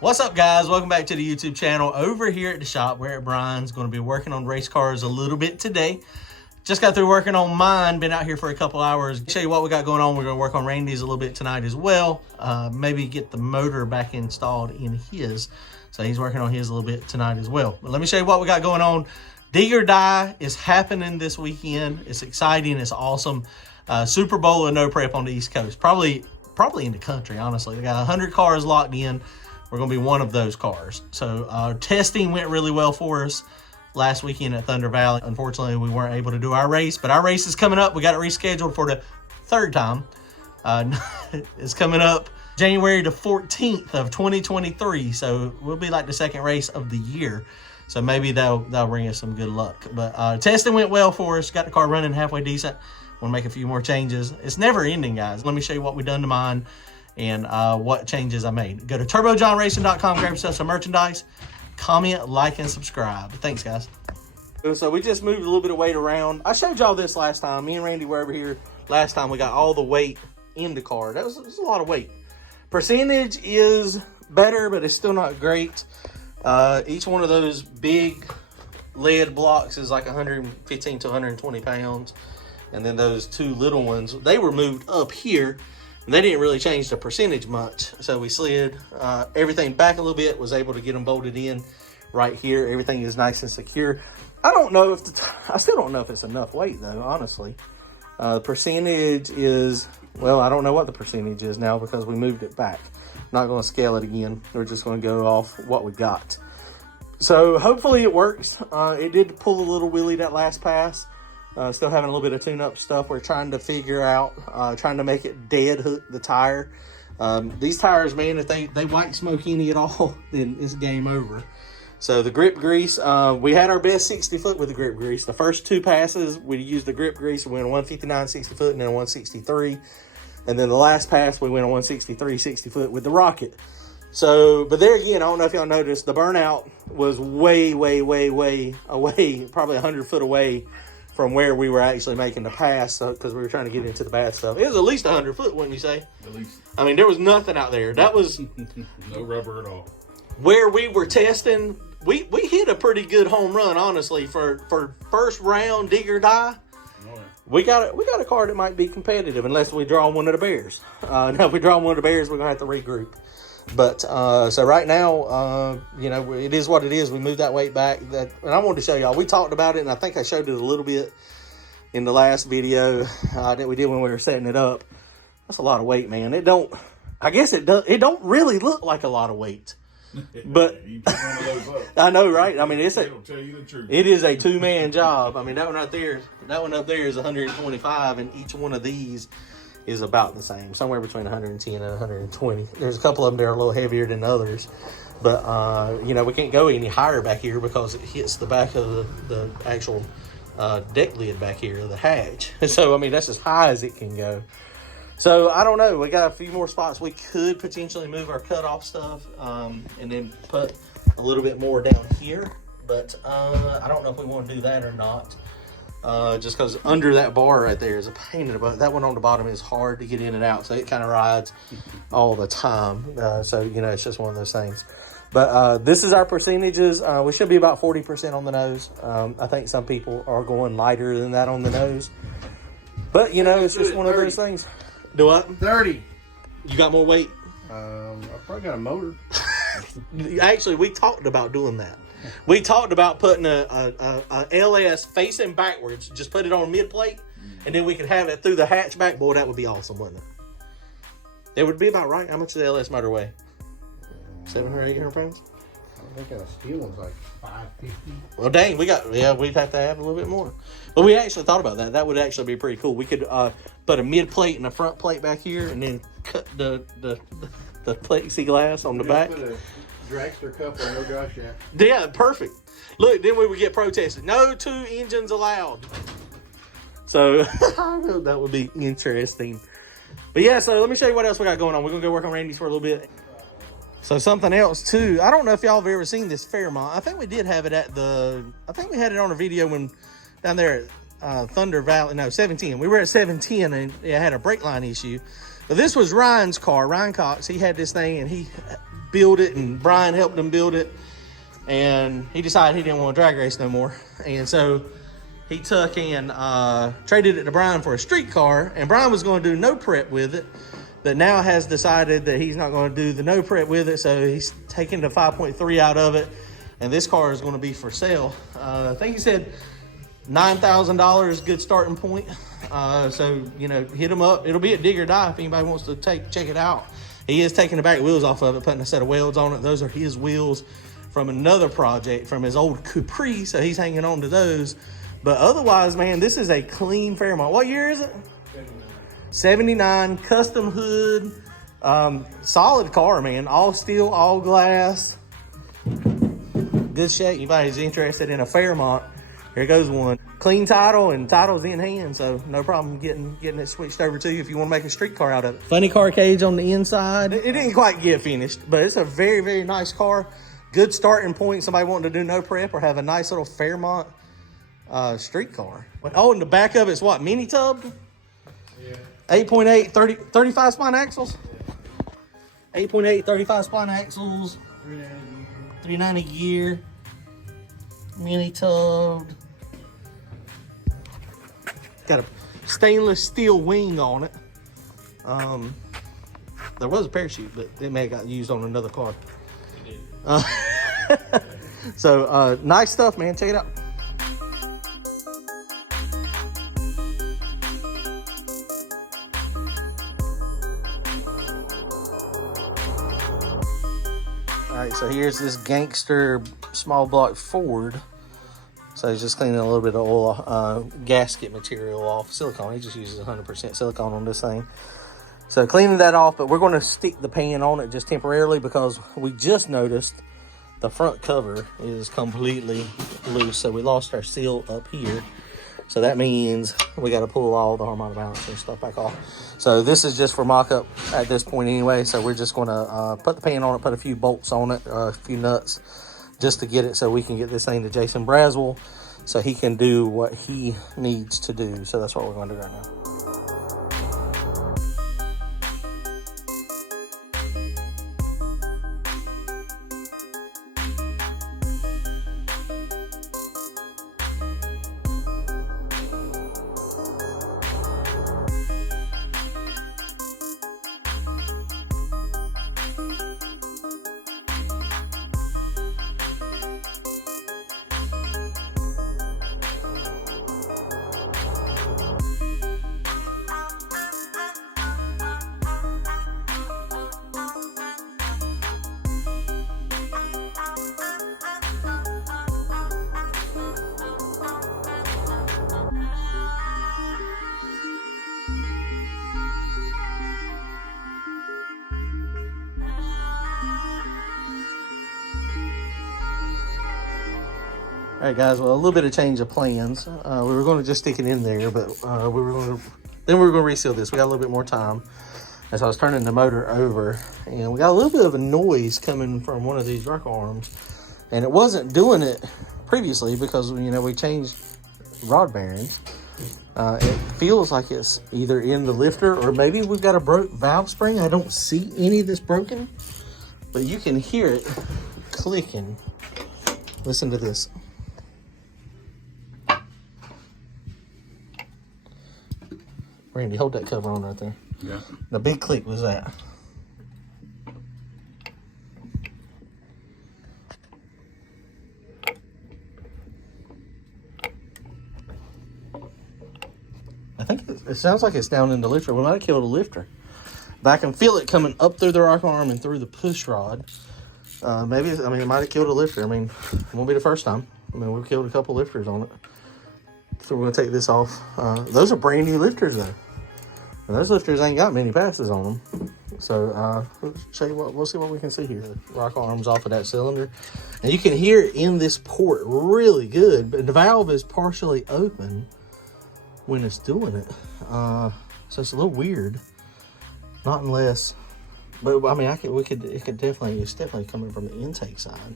What's up, guys? Welcome back to the YouTube channel. Over here at the shop, we're at Brian's. Going to be working on race cars a little bit today. Just got through working on mine. Been out here for a couple hours. Show you what we got going on. We're going to work on Randy's a little bit tonight as well. Maybe get the motor back installed in his. So he's working on his a little bit tonight as well. But let me show you what we got going on. Dig or Die is happening this weekend. It's exciting. It's awesome. Super Bowl and no prep on the East Coast. Probably in the country, honestly. They got 100 cars locked in. We're going to be one of those cars. So testing went really well for us last weekend at Thunder Valley. Unfortunately, we weren't able to do our race, but our race is coming up. We got it rescheduled for the third time. It's coming up January the 14th of 2023. So we'll be like the second race of the year. So maybe that'll bring us some good luck. But testing went well for us. Got the car running halfway decent. Want to make a few more changes. It's never ending, guys. Let me show you what we've done to mine and what changes I made. Go to turbojohnracing.com, grab yourself some merchandise, comment, like, and subscribe. Thanks, guys. So we just moved a little bit of weight around. I showed y'all this last time. Me and Randy were over here last time. We got all the weight in the car. That was a lot of weight. Percentage is better, but it's still not great. Each one of those big lead blocks is like 115 to 120 pounds. And then those two little ones, they were moved up here. They didn't really change the percentage much. So we slid everything back a little bit, was able to get them bolted in right here. Everything is nice and secure. I don't know if, I still don't know if it's enough weight though, honestly. Percentage is, well, I don't know what the percentage is now because we moved it back. Not gonna scale it again. We're just gonna go off what we got. So hopefully it works. It did pull a little wheelie that last pass. Still having a little bit of tune-up stuff. We're trying to figure out, trying to make it dead hook the tire. These tires, man, if they white smoke any at all, then it's game over. So the grip grease, we had our best 60 foot with the grip grease. The first two passes, we used the grip grease. We went on 159 60 foot and then 163. And then the last pass, we went on 163 60 foot with the rocket. So, but there again, I don't know if y'all noticed, the burnout was way away, probably 100 foot away from where we were actually making the pass, because we were trying to get into the bad stuff. It was at least 100 foot, wouldn't you say? At least. I mean, there was nothing out there. That was no rubber at all. Where we were testing. We hit a pretty good home run, honestly, for first round dig or die. Oh, yeah. We got a car that might be competitive unless we draw one of the bears. Now, if we draw one of the bears, we're gonna have to regroup. But so right now, you know, it is what it is. We moved that weight back. And I wanted to show y'all. We talked about it, and I think I showed it a little bit in the last video that we did when we were setting it up. That's a lot of weight, man. It don't. I guess it does. It don't really look like a lot of weight. But you pick one of those up. I know, right? I mean, It'll tell you the truth. It is a two-man job. I mean, that one up there is 125, and each one of these is about the same, somewhere between 110 and 120. There's a couple of them that are a little heavier than others, but you know, we can't go any higher back here because it hits the back of the actual deck lid back here, the hatch. So I mean, that's as high as it can go. So I don't know, we got a few more spots we could potentially move our cutoff stuff, and then put a little bit more down here, but I don't know if we want to do that or not. Just because under that bar right there is a pain in the butt. That one on the bottom is hard to get in and out, so it kind of rides all the time. So, you know, it's just one of those things. But this is our percentages. We should be about 40% on the nose. I think some people are going lighter than that on the nose. But, you know, it's just one of those things. Do what? 30. You got more weight? I probably got a motor. Actually, we talked about doing that. We talked about putting a LS facing backwards, just put it on mid plate, and then we could have it through the hatchback. Boy, that would be awesome, wouldn't it? It would be about right. How much does the LS motor weigh? 700 or 800 pounds? I think a steel one's like 550. Well, dang, we'd have to have a little bit more. But we actually thought about that. That would actually be pretty cool. We could put a mid plate and a front plate back here, and then cut the plexiglass on the back. Put a dragster cup on your gosh, yeah. Yeah, perfect. Look, then we would get protested. No 2 engines allowed. So that would be interesting. But yeah, so let me show you what else we got going on. We're gonna go work on Randy's for a little bit. So something else too. I don't know if y'all have ever seen this Fairmont. I think we did have it at I think we had it on a video when down there at Thunder Valley. No, 710. We were at 710 and it had a brake line issue. But this was Ryan's car, Ryan Cox. He had this thing and he build it, and Brian helped him build it. And he decided he didn't want to drag race no more. And so he took and traded it to Brian for a street car. And Brian was going to do no prep with it, but now has decided that he's not going to do the no prep with it. So he's taking the 5.3 out of it. And this car is going to be for sale. I think he said $9,000 is a good starting point. So, you know, hit him up. It'll be at Dig or Die if anybody wants to check it out. He is taking the back wheels off of it, putting a set of welds on it. Those are his wheels from another project from his old Capri, so he's hanging on to those. But otherwise, man, this is a clean Fairmont. What year is it? 79, custom hood, solid car, man. All steel, all glass, good shape. Anybody's interested in a Fairmont, here goes one. Clean title, and title's in hand, so no problem getting it switched over to you if you want to make a street car out of it. Funny car cage on the inside. It didn't quite get finished, but it's a very, very nice car. Good starting point. Somebody wanting to do no prep or have a nice little Fairmont street car. Oh, and the back of it's what, mini tub? Yeah. 8.8, 35 spline axles? 8.8, 35 spline axles. 390 gear. Mini tub. Got a stainless steel wing on it. There was a parachute, but it may have got used on another car. So nice stuff, man. Check it out. All right, so here's this gangster small block Ford. So he's just cleaning a little bit of oil, gasket material off, silicone. He just uses 100% silicone on this thing. So cleaning that off, but we're going to stick the pan on it just temporarily because we just noticed the front cover is completely loose. So we lost our seal up here. So that means we got to pull all the harmonic balance and stuff back off. So this is just for mock-up at this point anyway. So we're just going to put the pan on it, put a few bolts on it, a few nuts, just to get it so we can get this thing to Jason Braswell so he can do what he needs to do. So that's what we're going to do right now. All right, guys. Well, a little bit of change of plans. We were going to just stick it in there, but we were going to reseal this. We got a little bit more time. As I was turning the motor over, and we got a little bit of a noise coming from one of these rock arms, and it wasn't doing it previously because we changed rod bearings. It feels like it's either in the lifter or maybe we've got a broke valve spring. I don't see any of this broken, but you can hear it clicking. Listen to this. Randy, hold that cover on right there. Yeah. The big click was that. I think it sounds like it's down in the lifter. We might have killed a lifter. But I can feel it coming up through the rock arm and through the push rod. Maybe, it might have killed a lifter. It won't be the first time. We've killed a couple lifters on it. So we're going to take this off. Those are brand new lifters, though. And those lifters ain't got many passes on them. So we'll see what we can see here. The rock arm's off of that cylinder. And you can hear it in this port really good. But the valve is partially open when it's doing it. So it's a little weird. Not unless... But it's definitely coming from the intake side,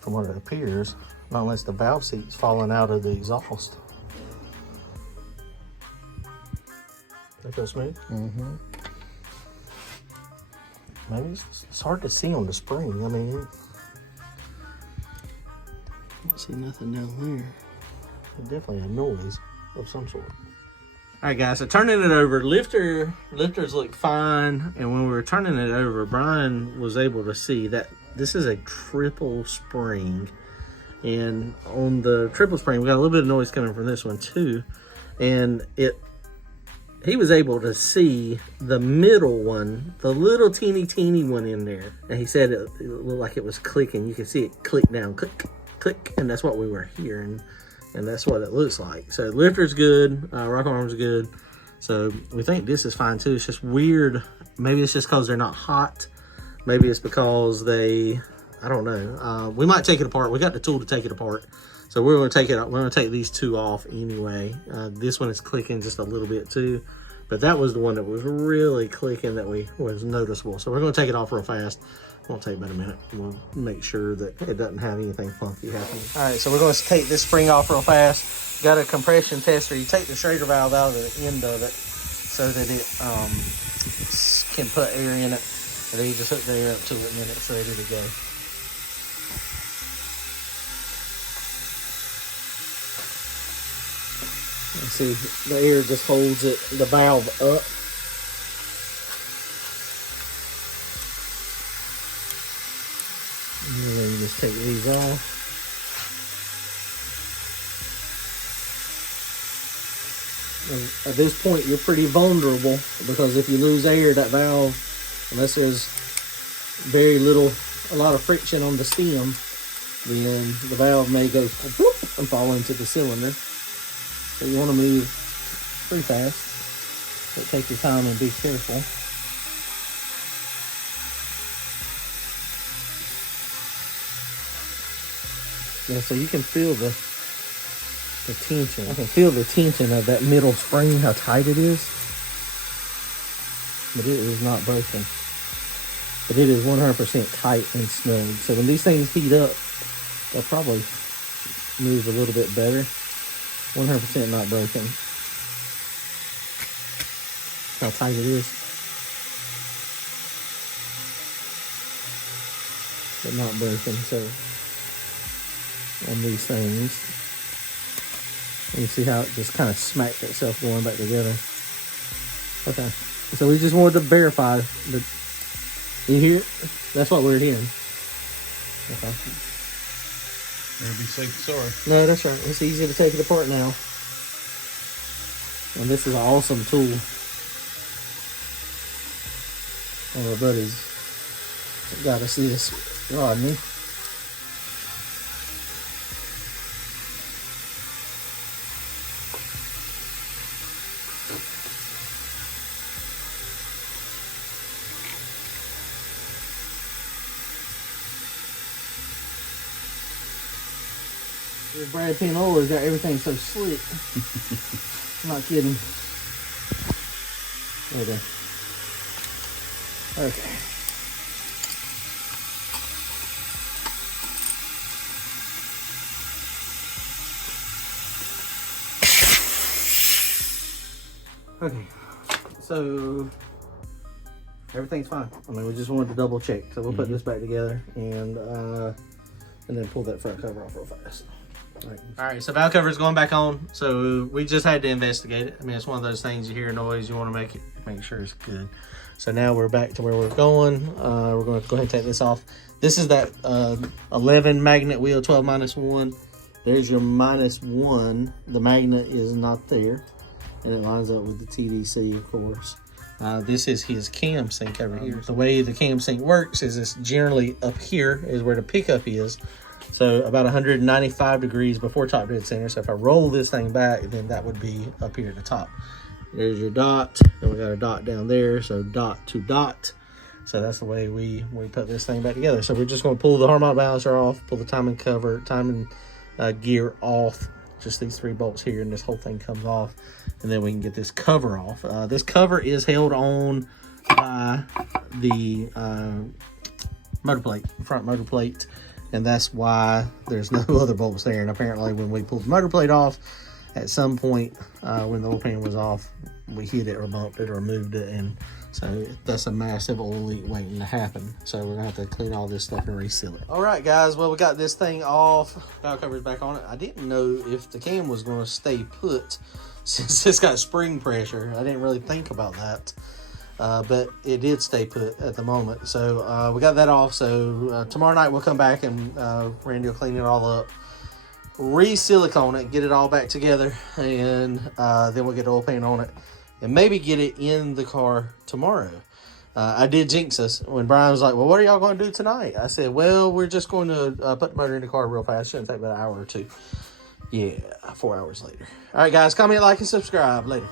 from what it appears. Not unless the valve seat's falling out of the exhaust. That goes smooth. Mm-hmm. maybe it's hard to see on the spring. I mean, I don't see nothing down there. It's definitely a noise of some sort. All right, guys, so turning it over, lifters look fine. And when we were turning it over, Brian was able to see that this is a triple spring. And on the triple spring, we got a little bit of noise coming from this one too. And he was able to see the middle one, the little teeny one in there. And he said it looked like it was clicking. You could see it click down, click, click. And that's what we were hearing. And that's what it looks like. So lifter's good, rock arm's good. So we think this is fine too. It's just weird. Maybe it's just because they're not hot. Maybe it's because I don't know. We might take it apart. We got the tool to take it apart. So we're gonna take it. We're gonna take these two off anyway. This one is clicking just a little bit too, but that was the one that was really clicking that was noticeable. So we're gonna take it off real fast. Won't take about a minute. We'll make sure that it doesn't have anything funky happening. All right, so we're going to take this spring off real fast. Got a compression tester. You take the Schrader valve out of the end of it so that it can put air in it. And then you just hook the air up to it and then it's ready to go. You see, the air just holds the valve up. And then you just take these off. And at this point, you're pretty vulnerable because if you lose air, that valve, unless there's a lot of friction on the stem, then the valve may go whoop and fall into the cylinder. So you want to move pretty fast. So take your time and be careful. Yeah, so you can feel the tension. I can feel the tension of that middle spring, how tight it is. But it is not broken. But it is 100% tight and snug. So when these things heat up, they'll probably move a little bit better. 100% not broken. How tight it is. But not broken, so on these things. You see how it just kind of smacked itself going back together. Okay, so we just wanted to verify that. You hear it? That's what we're hearing. Okay. Better be safe than sorry. No, that's right. It's easy to take it apart now. And this is an awesome tool. One of our buddies got us this Rodney. Brad Pinola's got everything so slick. I'm not kidding. Okay. Okay. Okay. So everything's fine. I mean, we just wanted to double check. So we'll put this back together and then pull that front cover off real fast. All right, so valve cover is going back on. So we just had to investigate it. I mean, it's one of those things, you hear a noise, you want to make sure it's good. So now we're back to where we're going. We're going to go ahead and take this off. This is that 11 magnet wheel, 12 -1. There's your -1. The magnet is not there, and it lines up with the TDC, of course. This is his cam sync over here. The way the cam sync works is it's generally up here is where the pickup is. So about 195 degrees before top dead center. So if I roll this thing back, then that would be up here at the top. There's your dot, and we got a dot down there. So dot to dot. So that's the way we put this thing back together. So we're just going to pull the harmonic balancer off, pull the timing cover, timing gear off. Just these 3 bolts here, and this whole thing comes off. And then we can get this cover off. This cover is held on by the motor plate, front motor plate. And that's why there's no other bolts there. And apparently when we pulled the motor plate off, at some point when the oil pan was off, we hit it or bumped it or moved it, and So that's a massive oil leak waiting to happen. So we're gonna have to clean all this stuff and reseal it. All right, guys. Well, we got this thing off. Valve cover's back on it. I didn't know if the cam was gonna stay put since it's got spring pressure. I didn't really think about that. But it did stay put at the moment. So we got that off. So tomorrow night we'll come back and Randy will clean it all up, re-silicone it, get it all back together, and then we'll get oil paint on it and maybe get it in the car tomorrow. I did jinx us when Brian was like, well, what are y'all going to do tonight? I said, well, we're just going to put the motor in the car real fast. Shouldn't take about an hour or two. Yeah, 4 hours later. All right, guys, comment, like, and subscribe. Later.